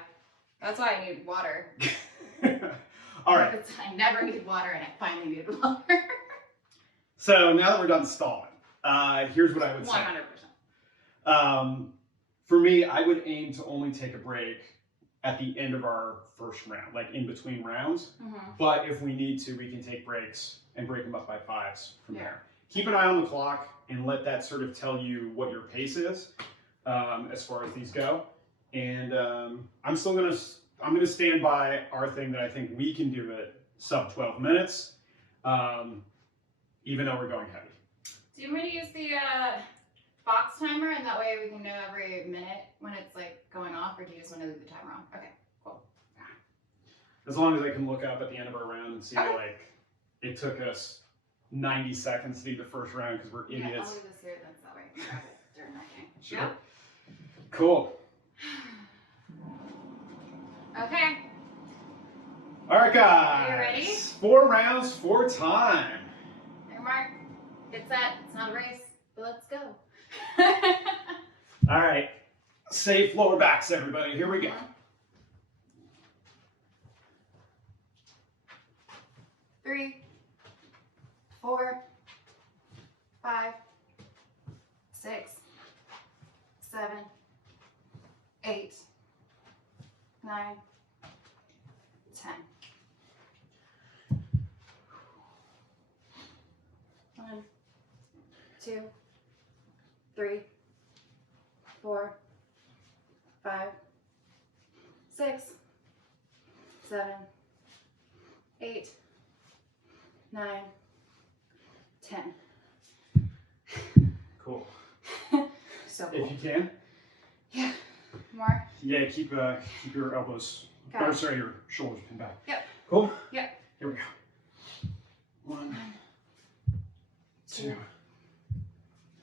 That's why I need water. All right. I never need water, and I finally needed water. So now that we're done stalling, here's what I would say. 100%. For me, I would aim to only take a break at the end of our first round, like in between rounds. But if we need to, we can take breaks and break them up by 5s from there. Keep an eye on the clock and let that sort of tell you what your pace is as far as these go. And I'm gonna stand by our thing that I think we can do it sub 12 minutes, even though we're going heavy. Do you want me to use the box timer, and that way we can know every minute when it's like going off, or do you just want to leave the timer on? Okay, cool. As long as I can look up at the end of our round and see like it took us 90 seconds to do the first round because we're idiots. Yeah, I'll leave this here, that's that way I can grab it during that game. Sure. Yep. Cool. Okay. All right, guys. Are you ready? 4 rounds, 4 time. Hey, Mark. Get set. It's not a race, but let's go. All right. Safe lower backs, everybody. Here we go. 3, 4, 5, 6, 7, 8, 9, 10. 1, 2, 3, 4, 5, 6, 7, 8, 9, 10. Cool. So cool. If you can. Yeah. More. Yeah, keep your elbows, or sorry, your shoulders pinned back. Yep. Cool? Yep. Here we go. 1, 2,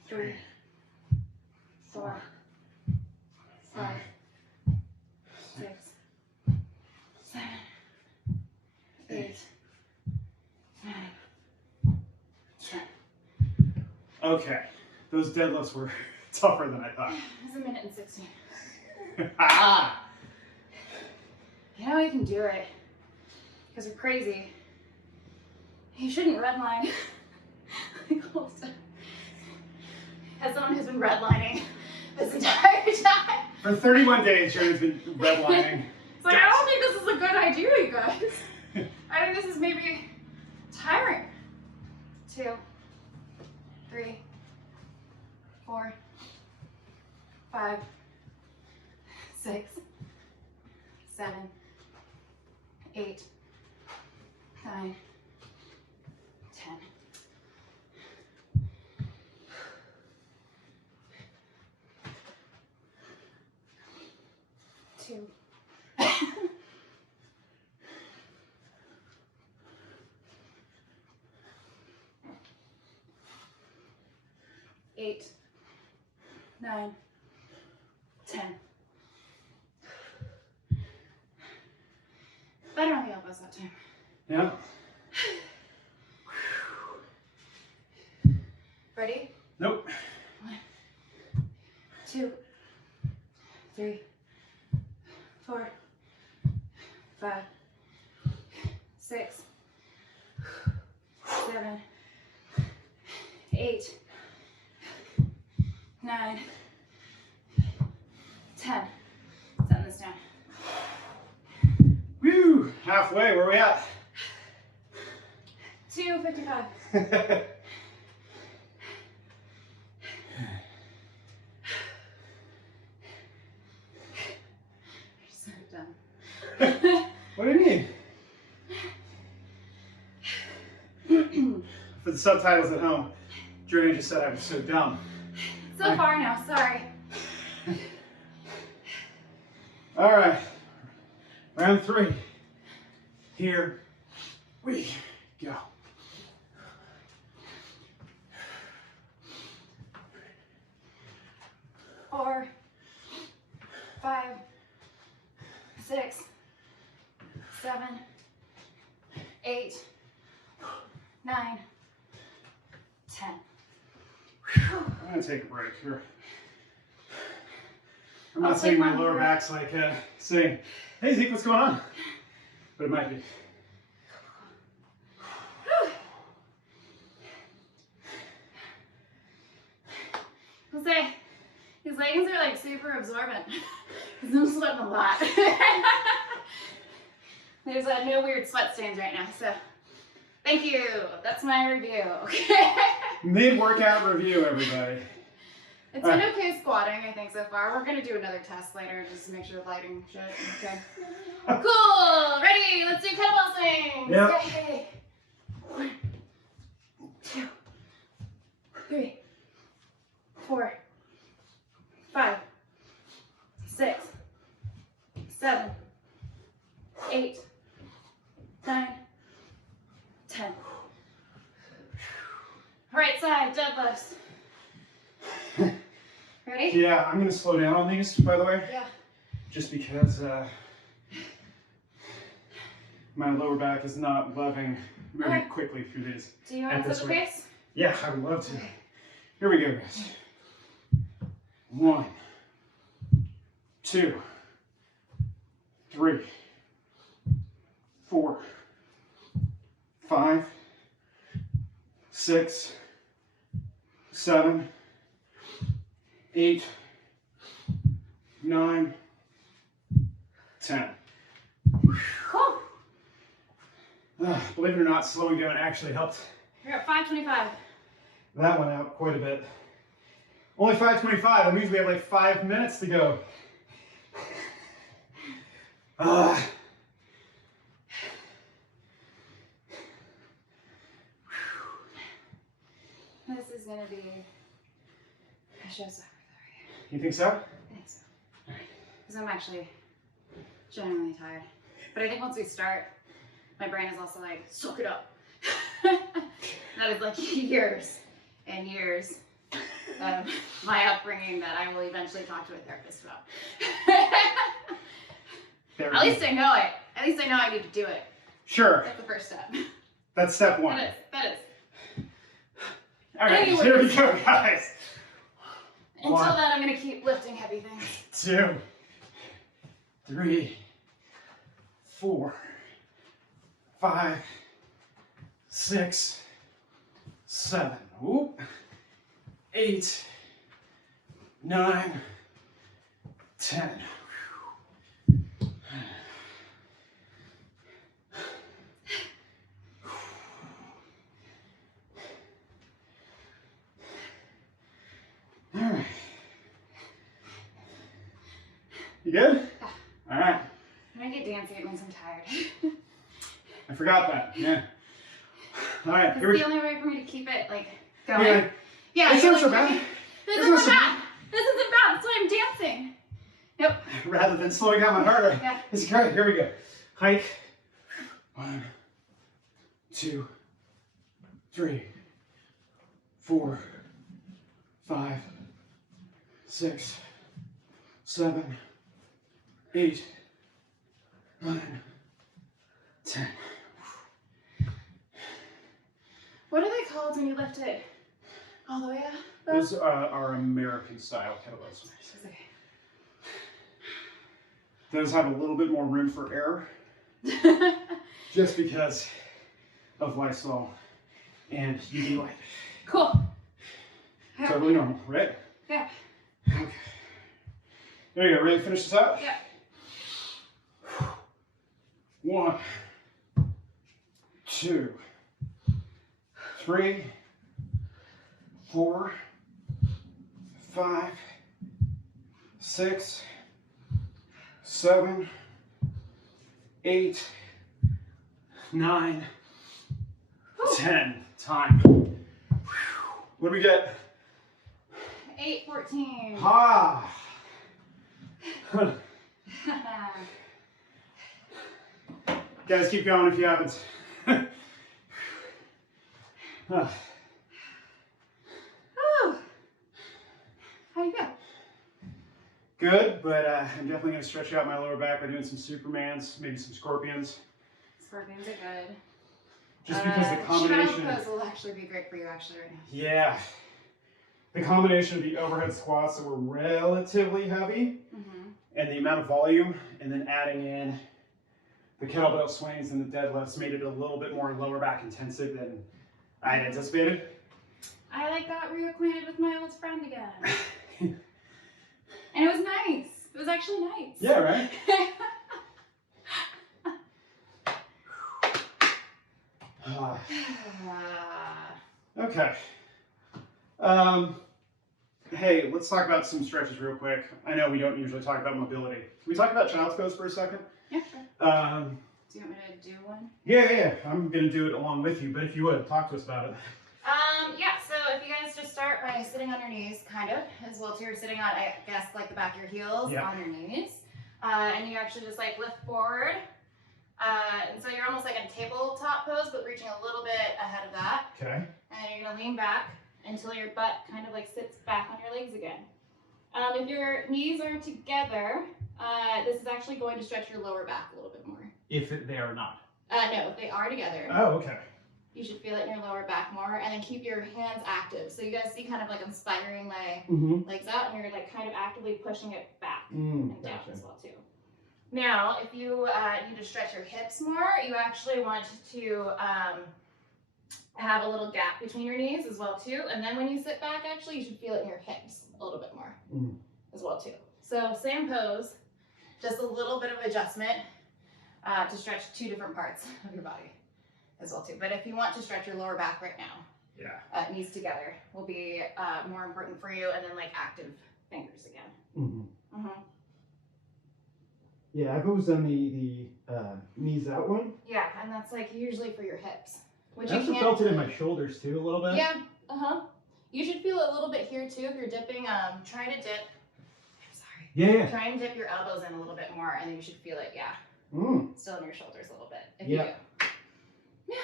3, 4, 5, 6, 7, 8, 9, 10. Okay, those deadlifts were tougher than I thought. It's 1 minute and 16. Ah! You know you can do it because we're crazy. You shouldn't redline. As someone who's been redlining this entire time. For 31 days, JoAnn's been redlining. It's like, I don't think this is a good idea, you guys. I think this is maybe tiring. 2, 3, 4, 5, 6, 7, 8, 9, 2. 8, 9, 10. Better on the elbows that time. Yeah. Ready? Nope. 1, 2, 3, 4, 5, 6, 7, 8, 9, 10. Setting this down. Woo! Halfway, where are we at? 2:55. So done. What do you mean? For the subtitles at home, JoAnn just said I was so dumb. So far now, sorry. All right, round 3. Here we go. Four, 5, 6, 7, 8, 9, 10. I'm gonna take a break here. I'm not saying my lower back's like saying, "Hey Zeke, what's going on?" But it might be. I'll say, these leggings are like super absorbent. Because I'm sweating a lot. There's no weird sweat stains right now, so thank you. That's my review. Okay. Mid-workout review, everybody. It's been okay squatting, I think, so far. We're going to do another test later just to make sure the lighting shit. Okay. Cool. Ready? Let's do kettlebell swings. Yep. Okay. 1, 2, 3, 4, 5, 6, 7, 8, 9, 10. Right side deadlifts. Ready? Yeah, I'm gonna slow down on these, by the way. Yeah. Just because my lower back is not loving moving quickly through these. Do you want to flip the pace? Yeah, I would love to. Here we go, guys. 1, 2, 3, 4, 5, 6, 7, 8, 9, 10. Cool. Believe it or not, slowing down actually helped You're at 5:25. that one out quite a bit. Only 5:25, that means we have like 5 minutes to go. This is going to be a showstopper. You think so? I think so. Because I'm actually genuinely tired. But I think once we start, my brain is also like, soak it up. That is like years and years of my upbringing that I will eventually talk to a therapist about. At least I know it. At least I know I need to do it. Sure. That's the first step. That's step 1. That is. All right, Anyways. here we go, guys. Until 1, then, I'm going to keep lifting heavy things. 2, 3, 4, 5, 6, 7, whoop, 8, 9, 10. All right. You good? Yeah. All right. When I get dancy, it means I'm tired. I forgot that. Yeah. All right. It's Here we the go. only way for me to keep it like going. Yeah. Yeah, It's you're not so like, bad. This It's isn't not so bad. This isn't bad. That's why I'm dancing. Yep. Rather than slowing down my heart rate. Yeah. It's great. Here we go. Hike. 1, 2, 3, 4, 5, 6, 7, 8, 9, 10. What are they called when you lift it all the way up? Those are American style kettlebells. Okay. Those have a little bit more room for error just because of lifestyle and UV light. Cool. Totally normal, right? Yeah. Okay. There you go. Ready to finish this out? Yeah. 1, 2, 3, 4, 5, 6, 7, 8, 9, 10. Time. What do we get? 8:14. Ha! Guys, keep going if you haven't. Whew. How do you feel? Good, but I'm definitely going to stretch out my lower back by doing some Supermans, maybe some Scorpions. Scorpions are good. Just because the combination. Child pose will actually be great for you actually right now. Yeah. The combination of the overhead squats that were relatively heavy and the amount of volume, and then adding in the kettlebell swings and the deadlifts made it a little bit more lower back intensive than I had anticipated. I got reacquainted with my old friend again. And it was nice. It was actually nice. Yeah, right? Okay. Hey, let's talk about some stretches real quick. I know we don't usually talk about mobility. Can we talk about child's pose for a second? Yeah, sure. Do you want me to do one? Yeah. I'm going to do it along with you, but if you would, talk to us about it. Yeah, so if you guys just start by sitting on your knees, kind of, as well as you're sitting on, I guess, like the back of your heels on your knees. And you actually just like lift forward. And so you're almost like in a tabletop pose, but reaching a little bit ahead of that. Okay. And you're gonna lean back until your butt kind of like sits back on your legs again. If your knees are together, this is actually going to stretch your lower back a little bit more. If they are not. No, if they are together. Oh, okay. You should feel it in your lower back more, and then keep your hands active. So you guys see kind of like I'm spiraling my legs out, and you're like kind of actively pushing it back and down as well too. Now, if you need to stretch your hips more, you actually want to have a little gap between your knees as well too. And then when you sit back, actually, you should feel it in your hips a little bit more as well too. So same pose, just a little bit of adjustment to stretch two different parts of your body as well too. But if you want to stretch your lower back right now, knees together will be more important for you, and then like active fingers again. Yeah, I've always done the knees out one. Yeah, and that's like usually for your hips. Which I also felt it in my shoulders too a little bit. Yeah, You should feel it a little bit here too if you're dipping. Try to dip. I'm sorry. Yeah. Try and dip your elbows in a little bit more, and then you should feel it. Yeah. Still in your shoulders a little bit if you do. Yeah.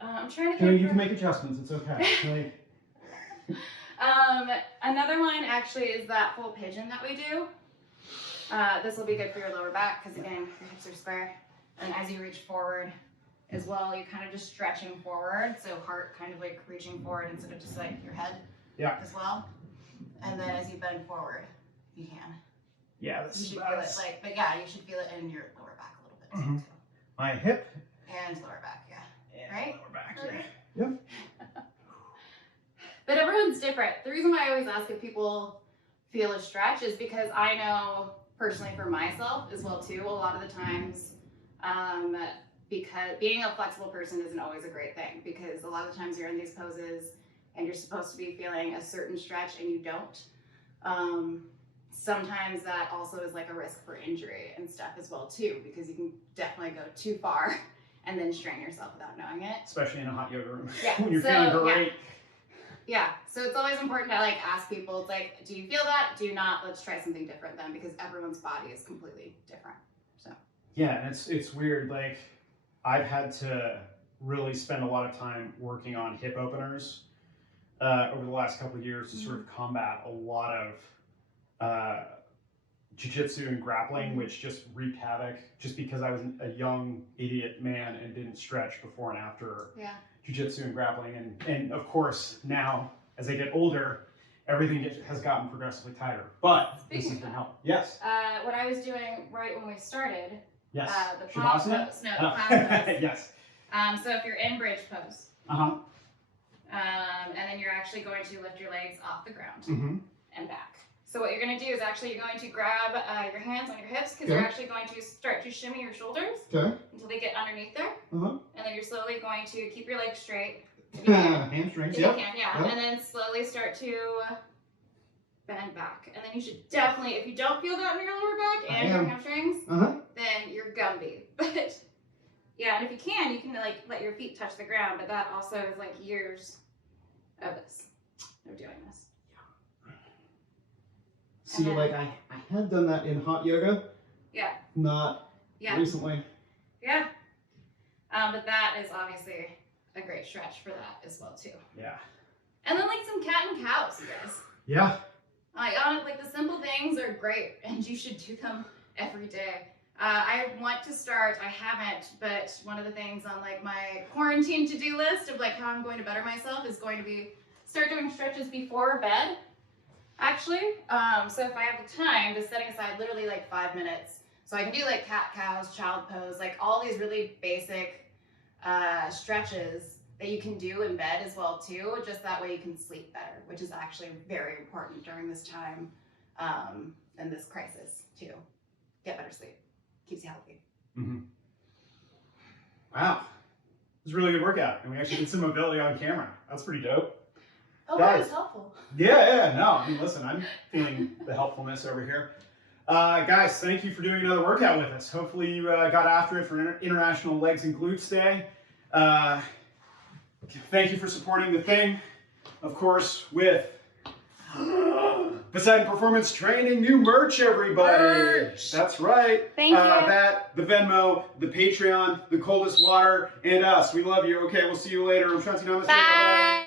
I'm trying to. You can make adjustments. It's okay. Another one actually is that full pigeon that we do. This will be good for your lower back because again, your hips are square, and as you reach forward as well, you're kind of just stretching forward, so heart kind of like reaching forward instead of just like your head as well. And then as you bend forward, you can. Yeah, you should feel it like, but yeah, you should feel it in your lower back a little bit too. My hip and lower back, and right? Lower back, okay. Yep. But everyone's different. The reason why I always ask if people feel a stretch is because I know personally for myself as well too, a lot of the times, because being a flexible person isn't always a great thing, because a lot of times you're in these poses and you're supposed to be feeling a certain stretch and you don't. Sometimes that also is like a risk for injury and stuff as well too, because you can definitely go too far and then strain yourself without knowing it. Especially in a hot yoga room. Yeah. When you're feeling great. Yeah, so it's always important to like ask people, it's like, do you feel that? Do you not? Let's try something different then, because everyone's body is completely different. So yeah, and it's weird. Like I've had to really spend a lot of time working on hip openers over the last couple of years to sort of combat a lot of jiu-jitsu and grappling, which just wreaked havoc just because I was a young idiot man and didn't stretch before and after jiu-jitsu and grappling. And of course now as I get older, everything has gotten progressively tighter, but this has been helpful. Yes. What I was doing right when we started, Yes. the palm Shavasana? pose. No, the palm pose. Yes. So if you're in bridge pose, Uh-huh. And then you're actually going to lift your legs off the ground Mm-hmm. and back. So what you're going to do is actually you're going to grab your hands on your hips, because you're actually going to start to shimmy your shoulders until they get underneath there. And then you're slowly going to keep your legs straight. Hamstrings, if you can, and then slowly start to bend back. And then you should definitely, if you don't feel that in your lower back and your hamstrings, then you're Gumby. But yeah, and if you can like let your feet touch the ground, but that also is like years of doing this. See, then, like I had done that in hot yoga. Yeah. Not recently. Yeah. But that is obviously a great stretch for that as well too. Yeah. And then like some cat and cows, you guys. Yeah. Like the simple things are great, and you should do them every day. I want to start, I haven't, but one of the things on like my quarantine to-do list of like how I'm going to better myself is going to be start doing stretches before bed, actually. So if I have the time, just setting aside literally like 5 minutes. So I can do like cat, cows, child pose, like all these really basic stretches that you can do in bed as well too, just that way you can sleep better, which is actually very important during this time and this crisis too. Get better sleep. Keeps you healthy. Wow. It was a really good workout, and we actually did some mobility on camera. That's pretty dope. Oh, that was helpful. Yeah, no, I mean, listen, I'm feeling the helpfulness over here. Guys, thank you for doing another workout with us. Hopefully you got after it for International Legs and Glutes Day. Thank you for supporting the thing, of course, with Poseidon Performance Training new merch, everybody. Merch. That's right. Thank you. That, the Venmo, the Patreon, the Coldest Water, and us. We love you. Okay, we'll see you later. I'm Shanti Namaste. Bye.